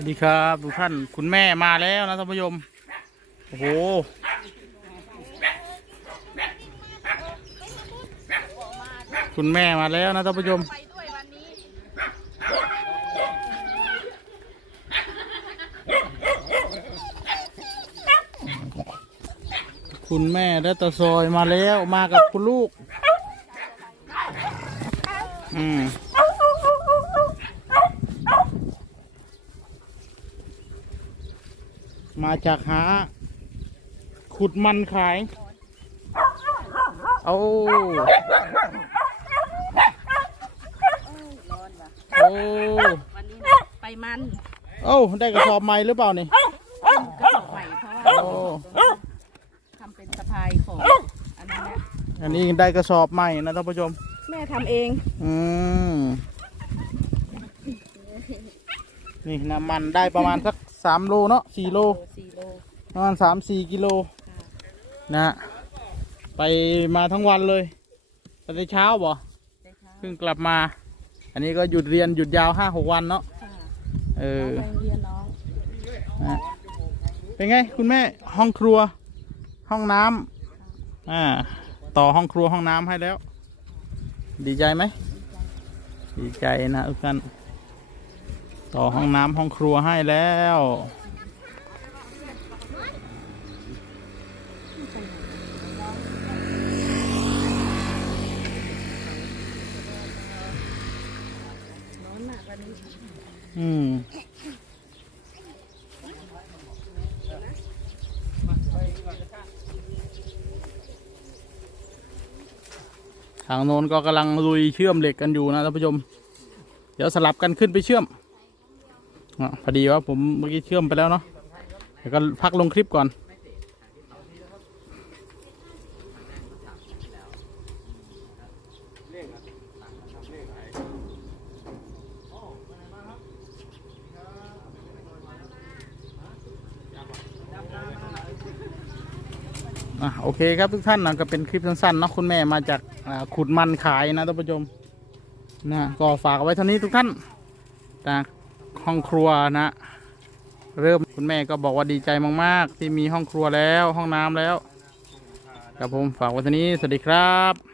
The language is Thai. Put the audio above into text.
วัสดีครับทุกท่านคุณแม่มาแล้วนะท่านผู้ชมโอ้โหคุณแม่มาแล้วนะท่านผู้ชมคุณแม่และตาซอยมาแล้วมากับคุณลูก อืม มาจากหา ขุดมันขาย เอาร้อนว่ะโอ้วันนี้นะไปมันเอ้าได้กระสอบใหม่หรือเปล่านี่กระสอบใหม่เพราะว่าโอ้ทำเป็นสะพายของอันนั้นแหละอันนี้ได้กระสอบใหม่นะท่านผู้ชม แม่ทำเองอืมนี่น้ำมันได้ประมาณสัก สามโลเนาะสี่โลโลสี่โลประมาณสามสี่กิโลค่ะนะฮะไปมาทั้งวันเลยตั้งแต่เช้าบ่ได้ค่ะเพิ่งกลับมา อันนี้ก็หยุดเรียนหยุดยาวห้าหกวันเนาะค่ะเออน้องไปเรียนน้องนะเป็นไง คุณแม่ห้องครัว ห้องน้ำอ่าต่อห้องครัวห้องน้ำให้แล้ว ดีใจไหมดีใจนะทุกท่าน ต่อห้องน้ำห้องครัวให้แล้ว อืมทางโน้นก็กำลังลุยเชื่อมเหล็กกันอยู่นะท่านผู้ชม เดี๋ยวสลับกันขึ้นไปเชื่อม พอดีว่าผมเมื่อกี้เชื่อมไปแล้วเนาะเดี๋ยวก็พักลงคลิปก่อน อะโอเคครับทุกท่านนะก็เป็นคลิปสั้นๆเนาะคุณแม่มาจากอ่าขุดมันขายนะท่านผู้ชมนะก็ฝากเอาไว้เท่านี้ทุกท่านจาก ห้องครัวนะ เริ่มคุณแม่ก็บอกว่าดีใจมาก ๆ ที่มีห้องครัวแล้วห้องน้ำแล้ว ครับผมฝากวันนี้ สวัสดีครับ